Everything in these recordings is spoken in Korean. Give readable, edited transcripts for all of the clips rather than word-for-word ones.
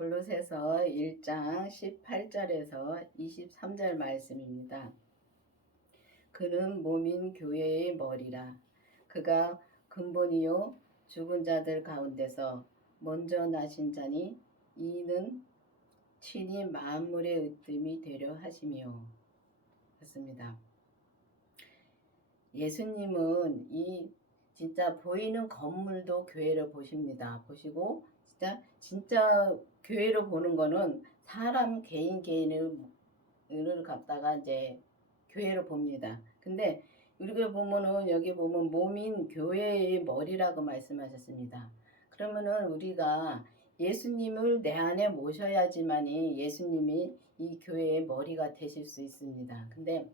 골로새서 1장 18절에서 23절 말씀입니다. 그는 몸인 교회의 머리라. 그가 근본이요 죽은 자들 가운데서 먼저 나신 자니 이는 친히 만물의 으뜸이 되려 하시며. 그렇습니다. 예수님은 이 진짜 보이는 건물도 교회를 보십니다. 보시고 진짜 교회를 보는 거는 사람 개인을 갖다가 이제 교회를 봅니다. 근데 우리가 보면은 여기 보면 몸인 교회의 머리라고 말씀하셨습니다. 그러면은 우리가 예수님을 내 안에 모셔야지만이 예수님이 이 교회의 머리가 되실 수 있습니다. 근데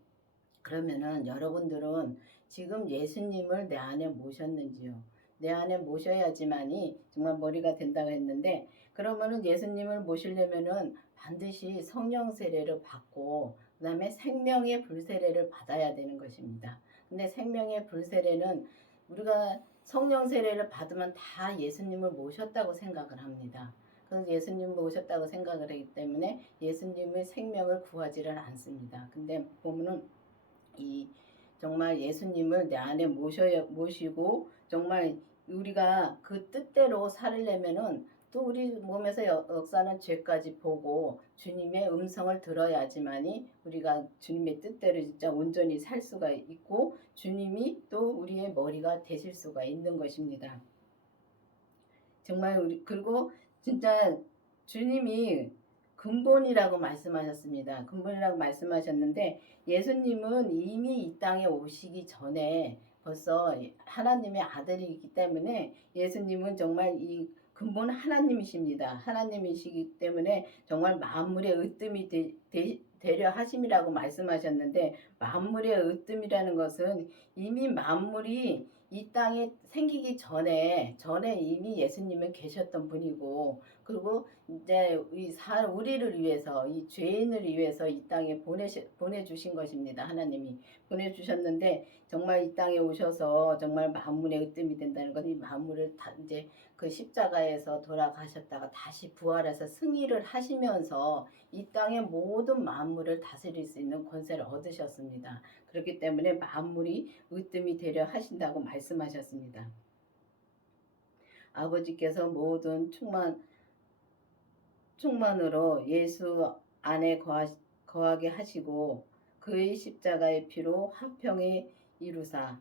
그러면은 여러분들은 지금 예수님을 내 안에 모셨는지요? 내 안에 모셔야지만이 정말 머리가 된다고 했는데, 그러면은 예수님을 모시려면은 반드시 성령 세례를 받고 그 다음에 생명의 불세례를 받아야 되는 것입니다. 근데 생명의 불세례는 우리가 성령 세례를 받으면 다 예수님을 모셨다고 생각을 합니다. 그래서 예수님을 모셨다고 생각을 하기 때문에 예수님의 생명을 구하지를 않습니다. 근데 보면은 이 정말 예수님을 내 안에 모시고 정말 우리가 그 뜻대로 살려면은 또 우리 몸에서 역사는 죄까지 보고 주님의 음성을 들어야지만이 우리가 주님의 뜻대로 진짜 온전히 살 수가 있고 주님이 또 우리의 머리가 되실 수가 있는 것입니다. 정말 그리고 진짜 주님이 근본이라고 말씀하셨습니다. 근본이라고 말씀하셨는데 예수님은 이미 이 땅에 오시기 전에 벌써 하나님의 아들이기 때문에 예수님은 정말 이 근본 하나님이십니다. 하나님이시기 때문에 정말 만물의 으뜸이 되려 하심이라고 말씀하셨는데, 만물의 으뜸이라는 것은 이미 만물이 이 땅에 생기기 전에 이미 예수님은 계셨던 분이고, 그리고 이제 우리를 위해서 이 죄인을 위해서 이 땅에 보내주신 것입니다. 하나님이 보내주셨는데 정말 이 땅에 오셔서 정말 만물의 으뜸이 된다는 건 이 만물을 다 이제 그 십자가에서 돌아가셨다가 다시 부활해서 승리를 하시면서 이 땅의 모든 만물을 다스릴 수 있는 권세를 얻으셨습니다. 그렇기 때문에 만물이 으뜸이 되려 하신다고 말씀하셨습니다. 아버지께서 모든 충만으로 예수 안에 거하게 하시고 그의 십자가의 피로 화평에 이루사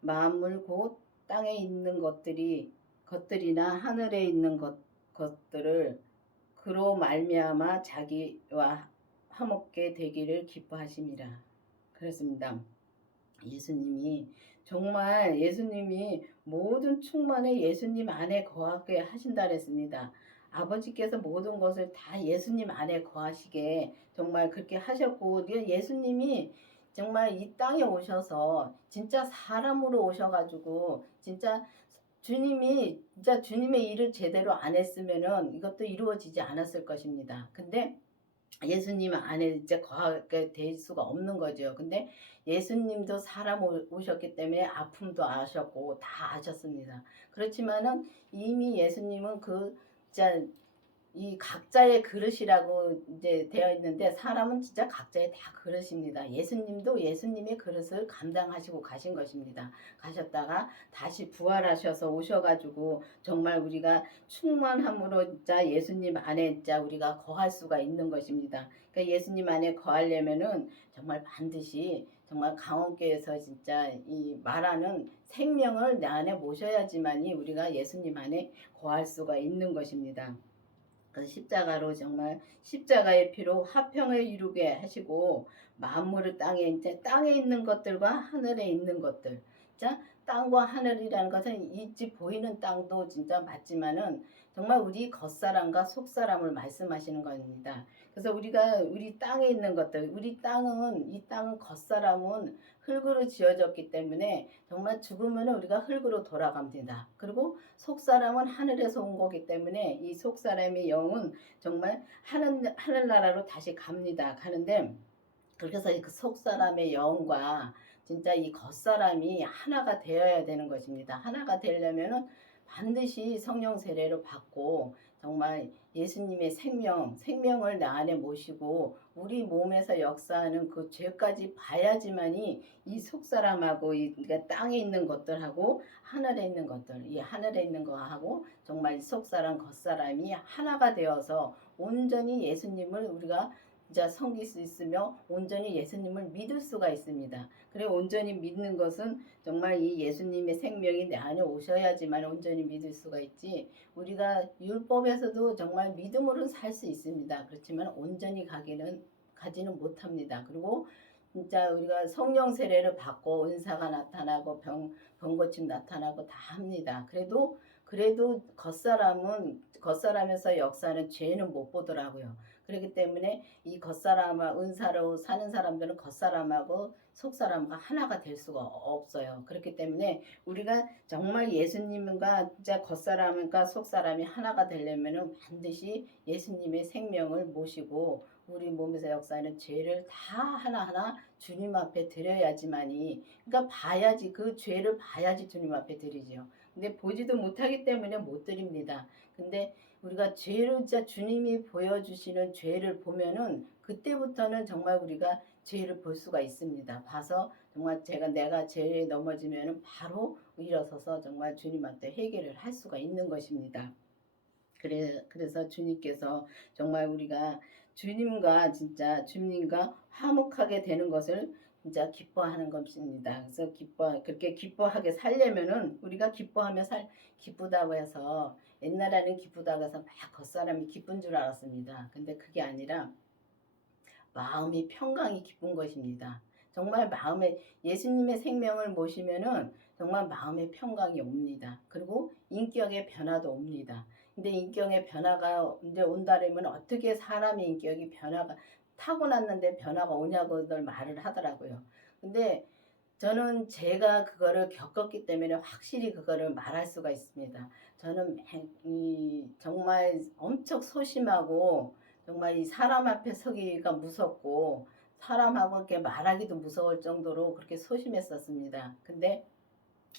만물 곧 땅에 있는 것들이나 하늘에 있는 것들을 그로 말미암아 자기와 화목게 되기를 기뻐하심이라. 그렇습니다. 예수님이 모든 충만에 예수님 안에 거하게 하신다 그랬습니다. 아버지께서 모든 것을 다 예수님 안에 거하시게 정말 그렇게 하셨고, 예수님이 정말 이 땅에 오셔서 진짜 사람으로 오셔가지고 진짜 주님의 일을 제대로 안 했으면은 이것도 이루어지지 않았을 것입니다. 근데 예수님 안에 이제 거하게 될 수가 없는 거죠. 근데 예수님도 사람 오셨기 때문에 아픔도 아셨고 다 아셨습니다. 그렇지만은 이미 예수님은 진짜 이 각자의 그릇이라고 이제 되어 있는데, 사람은 진짜 각자의 다 그릇입니다. 예수님도 예수님의 그릇을 감당하시고 가신 것입니다. 가셨다가 다시 부활하셔서 오셔가지고 정말 우리가 충만함으로 진짜 예수님 안에 진짜 우리가 거할 수가 있는 것입니다. 그러니까 예수님 안에 거하려면은 정말 반드시 정말 강원교에서 진짜 이 말하는 생명을 내 안에 모셔야지만이 우리가 예수님 안에 거할 수가 있는 것입니다. 그 십자가로 정말 십자가의 피로 화평을 이루게 하시고 만물을 땅에 있는 것들과 하늘에 있는 것들, 자 땅과 하늘이라는 것은 이 집 보이는 땅도 진짜 맞지만은 정말 우리 겉사람과 속사람을 말씀하시는 겁니다. 그래서 우리 땅에 있는 것들, 이 땅은 겉사람은 흙으로 지어졌기 때문에 정말 죽으면 우리가 흙으로 돌아갑니다. 그리고 속사람은 하늘에서 온 거기 때문에 이 속사람의 영은 정말 하늘나라로 다시 가는데, 그래서 그 속사람의 영과 진짜 이 겉사람이 하나가 되어야 되는 것입니다. 하나가 되려면은 반드시 성령 세례를 받고 정말 예수님의 생명을 내 안에 모시고 우리 몸에서 역사하는 그 죄까지 봐야지만이 이 속사람하고 그러니까 땅에 있는 것들하고 하늘에 있는 것들, 이 하늘에 있는 거하고 정말 이 속사람 겉사람이 하나가 되어서 온전히 예수님을 우리가 진짜 섬길 수 있으며 온전히 예수님을 믿을 수가 있습니다. 그래 온전히 믿는 것은 정말 이 예수님의 생명이 내 안에 오셔야지만 온전히 믿을 수가 있지. 우리가 율법에서도 정말 믿음으로 살 수 있습니다. 그렇지만 온전히 가지는 못합니다. 그리고 진짜 우리가 성령 세례를 받고 은사가 나타나고 병 고침 나타나고 다 합니다. 그래도 겉사람에서 역사는 죄는 못 보더라고요. 그렇기 때문에 이 겉사람과 은사로 사는 사람들은 겉사람하고 속사람과 하나가 될 수가 없어요. 그렇기 때문에 우리가 정말 예수님과 진짜 겉사람과 속사람이 하나가 되려면은 반드시 예수님의 생명을 모시고 우리 몸에서 역사하는 죄를 다 하나하나 주님 앞에 드려야지만이, 그러니까 봐야지, 그 죄를 봐야지 주님 앞에 드리죠. 근데 보지도 못하기 때문에 못 드립니다. 근데 우리가 죄를 진짜 주님이 보여주시는 죄를 보면은 그때부터는 정말 우리가 죄를 볼 수가 있습니다. 봐서 정말 내가 죄에 넘어지면은 바로 일어서서 정말 주님한테 회개를 할 수가 있는 것입니다. 그래서 주님께서 정말 우리가 주님과 화목하게 되는 것을 진짜 기뻐하는 것입니다. 그래서 그렇게 기뻐하게 살려면은 우리가 기쁘다고 해서 옛날에는 기쁘다고 해서 막 겉사람이 기쁜 줄 알았습니다. 근데 그게 아니라 마음이 평강이 기쁜 것입니다. 정말 마음에 예수님의 생명을 모시면은 정말 마음의 평강이 옵니다. 그리고 인격의 변화도 옵니다. 근데 인격의 변화가 이제 온다면 어떻게 사람의 인격이 타고났는데 변화가 오냐고들 말을 하더라고요. 근데 저는 제가 그거를 겪었기 때문에 확실히 그거를 말할 수가 있습니다. 저는 정말 엄청 소심하고 정말 이 사람 앞에 서기가 무섭고 사람하고 이렇게 말하기도 무서울 정도로 그렇게 소심했었습니다. 근데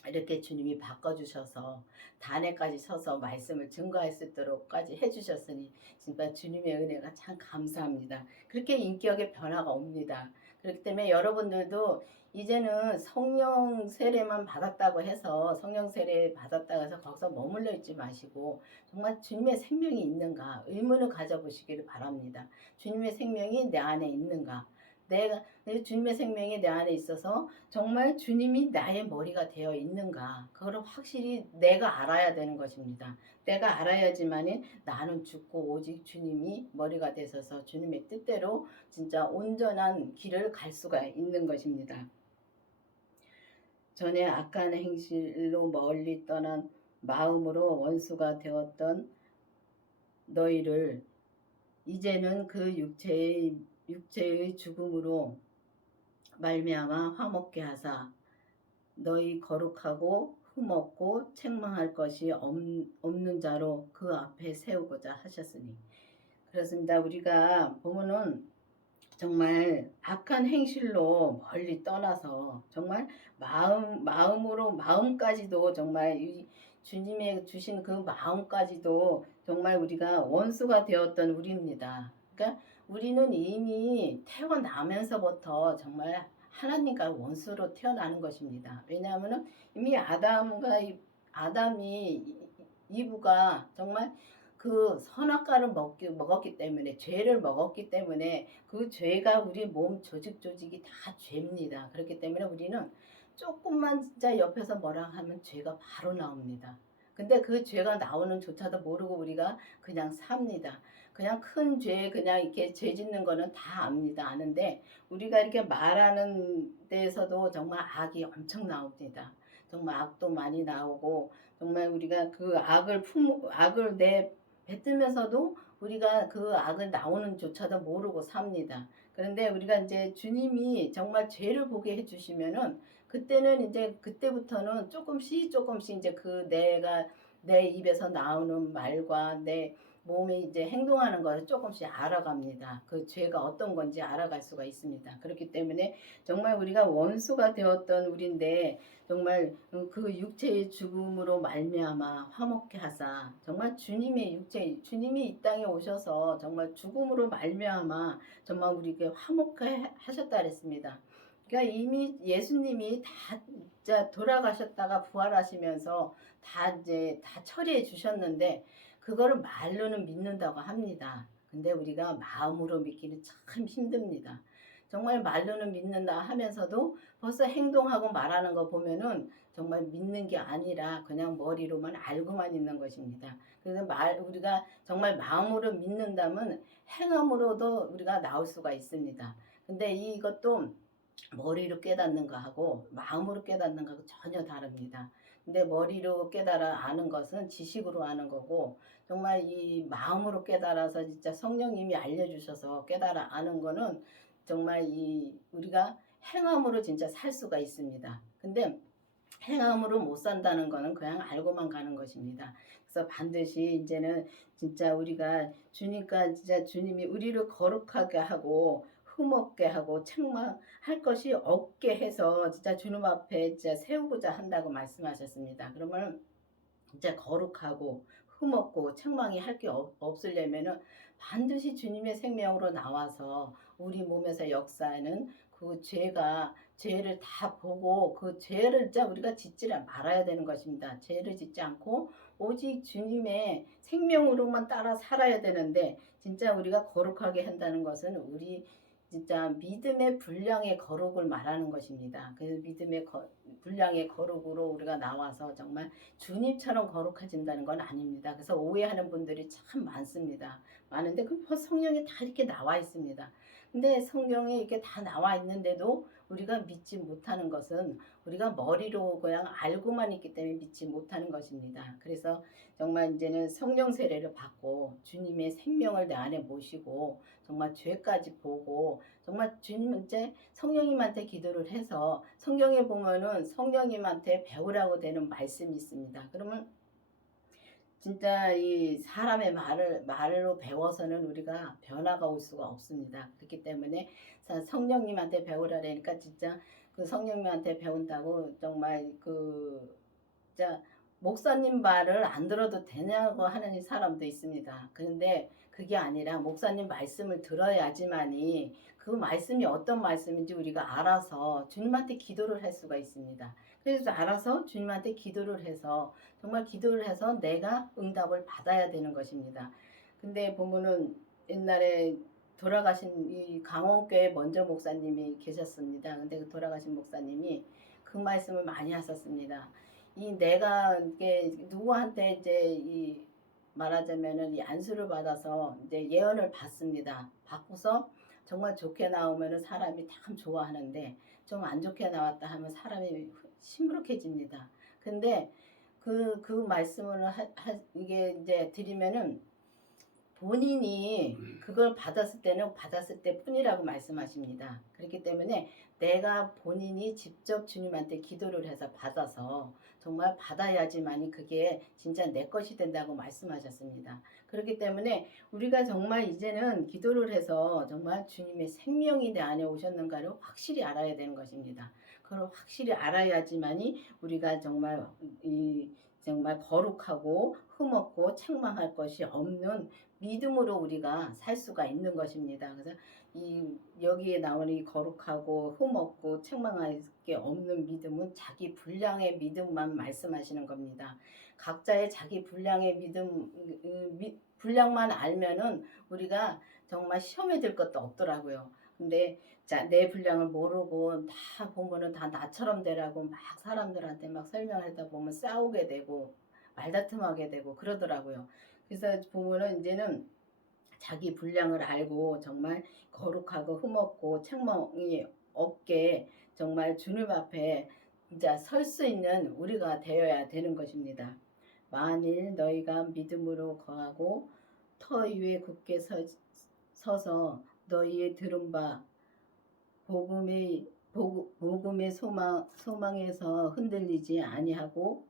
이렇게 주님이 바꿔주셔서 단에까지 서서 말씀을 증거할 수 있도록까지 해주셨으니 진짜 주님의 은혜가 참 감사합니다. 그렇게 인격의 변화가 옵니다. 그렇기 때문에 여러분들도 이제는 성령 세례만 받았다고 해서 성령 세례 받았다고 해서 거기서 머물러 있지 마시고 정말 주님의 생명이 있는가 의문을 가져보시기를 바랍니다. 주님의 생명이 내 안에 있는가, 주님의 생명이 내 안에 있어서 정말 주님이 나의 머리가 되어 있는가, 그걸 확실히 내가 알아야 되는 것입니다. 내가 알아야지만 나는 죽고 오직 주님이 머리가 되셔서 주님의 뜻대로 진짜 온전한 길을 갈 수가 있는 것입니다. 전에 악한 행실로 멀리 떠난 마음으로 원수가 되었던 너희를 이제는 그 육체의 죽음으로 말미암아 화목게 하사 너희 거룩하고 흠없고 책망할 것이 없는 자로 그 앞에 세우고자 하셨으니. 그렇습니다. 우리가 보면은 정말 악한 행실로 멀리 떠나서 정말 마음까지도 정말 주님의 주신 그 마음까지도 정말 우리가 원수가 되었던 우리입니다. 그러니까 우리는 이미 태어나면서부터 정말 하나님과 원수로 태어나는 것입니다. 왜냐하면 이미 아담이 이브가 정말 그 선악과를 먹었기 때문에, 죄를 먹었기 때문에 그 죄가 우리 몸 조직이 다 죄입니다. 그렇기 때문에 우리는 조금만 진짜 옆에서 뭐라 하면 죄가 바로 나옵니다. 근데 그 죄가 나오는 조차도 모르고 우리가 그냥 삽니다. 그냥 큰 죄, 그냥 이렇게 죄 짓는 거는 다 압니다. 아는데 우리가 이렇게 말하는 데에서도 정말 악이 엄청 나옵니다. 정말 악도 많이 나오고 정말 우리가 그 악을 뱉으면서도 우리가 그 악을 나오는 조차도 모르고 삽니다. 그런데 우리가 이제 주님이 정말 죄를 보게 해주시면은 그때부터는 조금씩 이제 그 내가 내 입에서 나오는 말과 내 몸이 이제 행동하는 것을 조금씩 알아갑니다. 그 죄가 어떤 건지 알아갈 수가 있습니다. 그렇기 때문에 정말 우리가 원수가 되었던 우리인데 정말 그 육체의 죽음으로 말미암아 화목케 하사, 정말 주님의 육체, 주님이 이 땅에 오셔서 정말 죽음으로 말미암아 정말 우리에게 화목케 하셨다 그랬습니다. 그러니까 이미 예수님이 다 진짜 돌아가셨다가 부활하시면서 다 이제 다 처리해 주셨는데 그거를 말로는 믿는다고 합니다. 근데 우리가 마음으로 믿기는 참 힘듭니다. 정말 말로는 믿는다 하면서도 벌써 행동하고 말하는 거 보면은 정말 믿는 게 아니라 그냥 머리로만 알고만 있는 것입니다. 그래서 우리가 정말 마음으로 믿는다면 행함으로도 우리가 나올 수가 있습니다. 근데 이것도 머리로 깨닫는 거하고 마음으로 깨닫는 거하고 전혀 다릅니다. 근데 머리로 깨달아 아는 것은 지식으로 아는 거고 정말 이 마음으로 깨달아서 진짜 성령님이 알려주셔서 깨달아 아는 거는 정말 이 우리가 행함으로 진짜 살 수가 있습니다. 근데 행함으로 못 산다는 거는 그냥 알고만 가는 것입니다. 그래서 반드시 이제는 진짜 우리가 주니까 진짜 주님이 우리를 거룩하게 하고 흠없게 하고 책망할 것이 없게 해서 진짜 주님 앞에 진짜 세우고자 한다고 말씀하셨습니다. 그러면 진짜 거룩하고 흠없고 책망이 할 게 없으려면은 반드시 주님의 생명으로 나와서 우리 몸에서 역사하는 그 죄를 다 보고 그 죄를 진짜 우리가 짓지를 말아야 되는 것입니다. 죄를 짓지 않고 오직 주님의 생명으로만 따라 살아야 되는데 진짜 우리가 거룩하게 한다는 것은 우리 진짜 믿음의 분량의 거룩을 말하는 것입니다. 그래서 믿음의 분량의 거룩으로 우리가 나와서 정말 주님처럼 거룩해진다는 건 아닙니다. 그래서 오해하는 분들이 참 많습니다. 많은데 그 성경에 다 이렇게 나와 있습니다. 근데 성경에 이렇게 다 나와 있는데도 우리가 믿지 못하는 것은 우리가 머리로 그냥 알고만 있기 때문에 믿지 못하는 것입니다. 그래서 정말 이제는 성령 세례를 받고 주님의 생명을 내 안에 모시고 정말 죄까지 보고 정말 주님 이제 성령님한테 기도를 해서 성경에 보면은 성령님한테 배우라고 되는 말씀이 있습니다. 그러면 진짜 이 사람의 말로 배워서는 우리가 변화가 올 수가 없습니다. 그렇기 때문에 성령님한테 배우라니까 진짜 그 성령님한테 배운다고 정말 그 진짜 목사님 말을 안 들어도 되냐고 하는 사람도 있습니다. 그런데 그게 아니라 목사님 말씀을 들어야지만이 그 말씀이 어떤 말씀인지 우리가 알아서 주님한테 기도를 할 수가 있습니다. 그래서 알아서 주님한테 기도를 해서 정말 기도를 해서 내가 응답을 받아야 되는 것입니다. 근데 보면은 옛날에 돌아가신 이 강원교회 먼저 목사님이 계셨습니다. 근데 그 돌아가신 목사님이 그 말씀을 많이 하셨습니다. 이 내가 이게 누구한테 이제 이 말하자면은 이 안수를 받아서 이제 예언을 받습니다. 받고서 정말 좋게 나오면은 사람이 참 좋아하는데 좀 안 좋게 나왔다 하면 사람이 시무룩해집니다. 근데 그 말씀을 이게 이제 드리면은 본인이 그걸 받았을 때는 받았을 때 뿐이라고 말씀하십니다. 그렇기 때문에 내가 본인이 직접 주님한테 기도를 해서 받아서 정말 받아야지만이 그게 진짜 내 것이 된다고 말씀하셨습니다. 그렇기 때문에 우리가 정말 이제는 기도를 해서 정말 주님의 생명이 내 안에 오셨는가를 확실히 알아야 되는 것입니다. 그걸 확실히 알아야지만이 우리가 정말 정말 거룩하고 흠없고 책망할 것이 없는 믿음으로 우리가 살 수가 있는 것입니다. 그래서 이 여기에 나오는 이 거룩하고 흠없고 책망할 게 없는 믿음은 자기 분량의 믿음만 말씀하시는 겁니다. 각자의 자기 분량의 믿음 분량만 알면은 우리가 정말 시험에 들 것도 없더라고요. 근데 자, 내 분량을 모르고 다 보면은 다 나처럼 되라고 막 사람들한테 막 설명하다 보면 싸우게 되고 말다툼하게 되고 그러더라고요. 그래서 보면은 이제는 자기 분량을 알고 정말 거룩하고 흠없고 책망이 없게 정말 주님 앞에 진짜 설 수 있는 우리가 되어야 되는 것입니다. 만일 너희가 믿음으로 거하고 터 위에 굳게 서서 너희의 들은 바 복음의, 복음의 소망에서 흔들리지 아니하고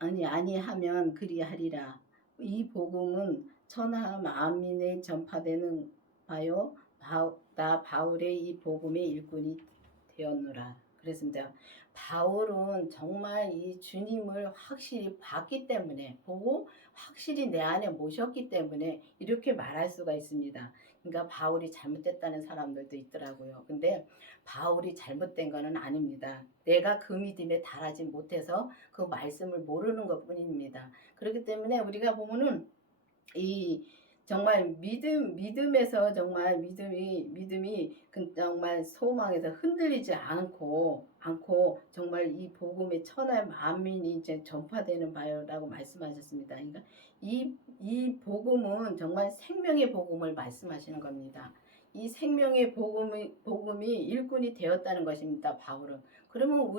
아니하면 그리하리라. 이 복음은 천하 만민에 전파되는 바요. 나 바울의 이 복음의 일꾼이 되었노라. 그랬습니다. 바울은 정말 이 주님을 확실히 봤기 때문에, 보고 확실히 내 안에 모셨기 때문에 이렇게 말할 수가 있습니다. 그러니까 바울이 잘못됐다는 사람들도 있더라고요. 근데 바울이 잘못된 거는 아닙니다. 내가 그 믿음에 달하지 못해서 그 말씀을 모르는 것 뿐입니다. 그렇기 때문에 우리가 보면은 이 정말 믿음에서 정말 믿음이 정말 소망에서 흔들리지 않고 정말 이 복음의 천하 만민이 이제 전파되는 바라고 말씀하셨습니다. 그러니까 이 복음은 정말 생명의 복음을 말씀하시는 겁니다. 이 생명의 복음이 일꾼이 되었다는 것입니다. 바울은. 그러면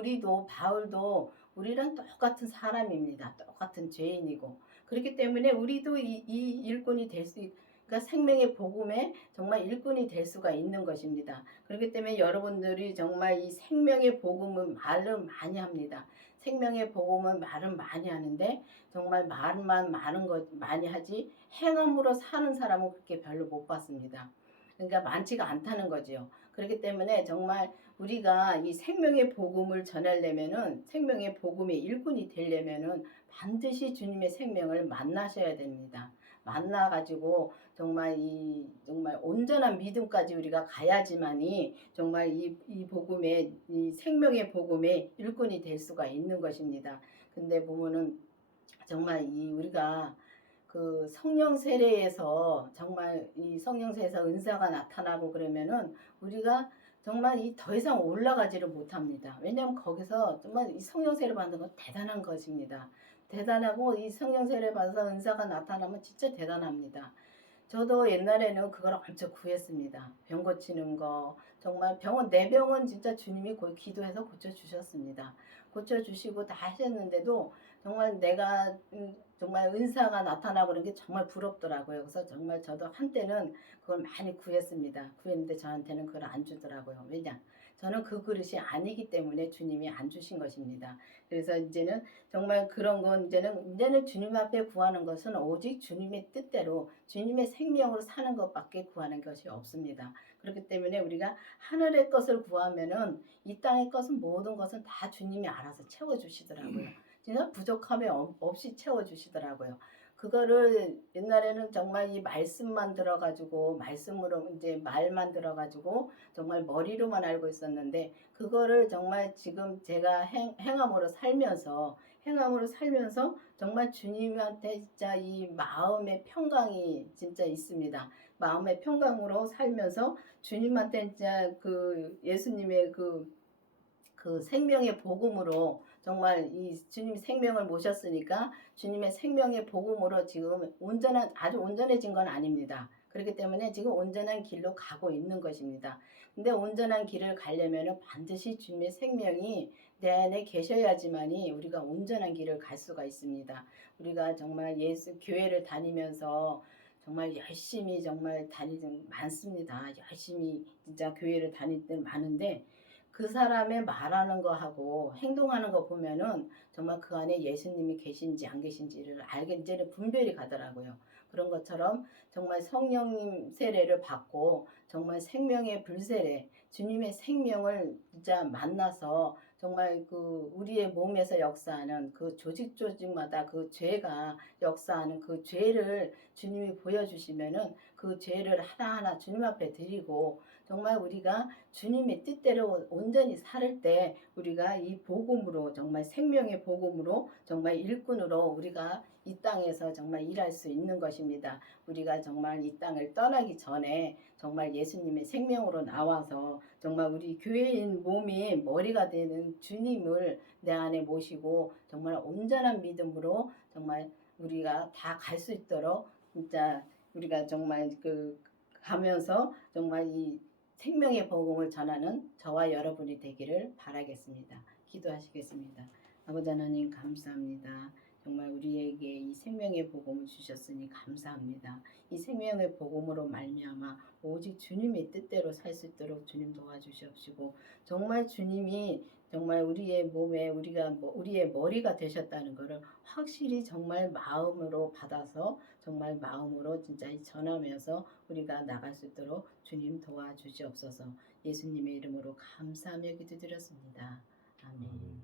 바울도 우리랑 똑같은 사람입니다. 똑같은 죄인이고. 그렇기 때문에 우리도 이 일꾼이 될 수, 그러니까 생명의 복음에 정말 일꾼이 될 수가 있는 것입니다. 그렇기 때문에 여러분들이 정말 이 생명의 복음은 말을 많이 합니다. 생명의 복음은 말은 많이 하는데 정말 말만 많이 하지 행함으로 사는 사람은 그렇게 별로 못 봤습니다. 그러니까 많지가 않다는 거죠. 그렇기 때문에 정말 우리가 이 생명의 복음을 전하려면은, 생명의 복음의 일꾼이 되려면은 반드시 주님의 생명을 만나셔야 됩니다. 만나가지고 정말 온전한 믿음까지 우리가 가야지만이 정말 이 복음의, 이 생명의 복음의 일꾼이 될 수가 있는 것입니다. 근데 보면은 정말 우리가 그 성령 세례에서 정말 이 성령 세례에서 은사가 나타나고 그러면은 우리가 정말 더 이상 올라가지를 못합니다. 왜냐하면 거기서 정말 이 성령 세례 받는 건 대단한 것입니다. 대단하고 이 성령 세례 받아서 은사가 나타나면 진짜 대단합니다. 저도 옛날에는 그걸 엄청 구했습니다. 병 고치는 거, 정말 내 병은 진짜 주님이 기도해서 고쳐주셨습니다. 고쳐주시고 다 하셨는데도 정말 내가 정말 은사가 나타나고 그런 게 정말 부럽더라고요. 그래서 정말 저도 한때는 그걸 많이 구했는데 저한테는 그걸 안 주더라고요. 왜냐? 저는 그 그릇이 아니기 때문에 주님이 안 주신 것입니다. 그래서 이제는 정말 그런 건 이제는 주님 앞에 구하는 것은 오직 주님의 뜻대로 주님의 생명으로 사는 것밖에 구하는 것이 없습니다. 그렇기 때문에 우리가 하늘의 것을 구하면은 이 땅의 것은 모든 것은 다 주님이 알아서 채워주시더라고요. 진짜 부족함이 없이 채워주시더라고요. 그거를 옛날에는 정말 이 말씀만 들어가지고, 말씀으로 이제 말만 들어가지고 정말 머리로만 알고 있었는데, 그거를 정말 지금 제가 행함으로 살면서 정말 주님한테 진짜 이 마음의 평강이 진짜 있습니다. 마음의 평강으로 살면서 주님한테 진짜 그 예수님의 그 생명의 복음으로 정말 이 주님 생명을 모셨으니까 주님의 생명의 복음으로 지금 아주 온전해진 건 아닙니다. 그렇기 때문에 지금 온전한 길로 가고 있는 것입니다. 근데 온전한 길을 가려면 반드시 주님의 생명이 내 안에 계셔야지만이 우리가 온전한 길을 갈 수가 있습니다. 우리가 정말 교회를 다니면서 정말 열심히 정말 다니는 많습니다. 열심히 진짜 교회를 다닐 때 많은데 그 사람의 말하는 거하고 행동하는 거 보면은 정말 그 안에 예수님이 계신지 안 계신지를 알게 이제는 분별이 가더라고요. 그런 것처럼 정말 성령님 세례를 받고 정말 생명의 불세례, 주님의 생명을 진짜 만나서 정말 그 우리의 몸에서 역사하는 그 조직마다 그 죄가 역사하는 그 죄를 주님이 보여주시면은 그 죄를 하나하나 주님 앞에 드리고 정말 우리가 주님의 뜻대로 온전히 살 때 우리가 이 복음으로, 정말 생명의 복음으로, 정말 일꾼으로 우리가 이 땅에서 정말 일할 수 있는 것입니다. 우리가 정말 이 땅을 떠나기 전에 정말 예수님의 생명으로 나와서 정말 우리 교회인 몸이 머리가 되는 주님을 내 안에 모시고 정말 온전한 믿음으로 정말 우리가 다 갈 수 있도록 진짜 우리가 정말 가면서 정말 이 생명의 복음을 전하는 저와 여러분이 되기를 바라겠습니다. 기도하시겠습니다. 아버지 하나님 감사합니다. 정말 우리에게 이 생명의 복음을 주셨으니 감사합니다. 이 생명의 복음으로 말미암아 오직 주님의 뜻대로 살 수 있도록 주님 도와주시옵시고 정말 주님이 정말 우리의 몸에 우리의 머리가 되셨다는 것을 확실히 정말 마음으로 받아서 정말 마음으로 진짜 전하면서 우리가 나갈 수 있도록 주님 도와주시옵소서. 예수님의 이름으로 감사하며 기도드렸습니다. 아멘.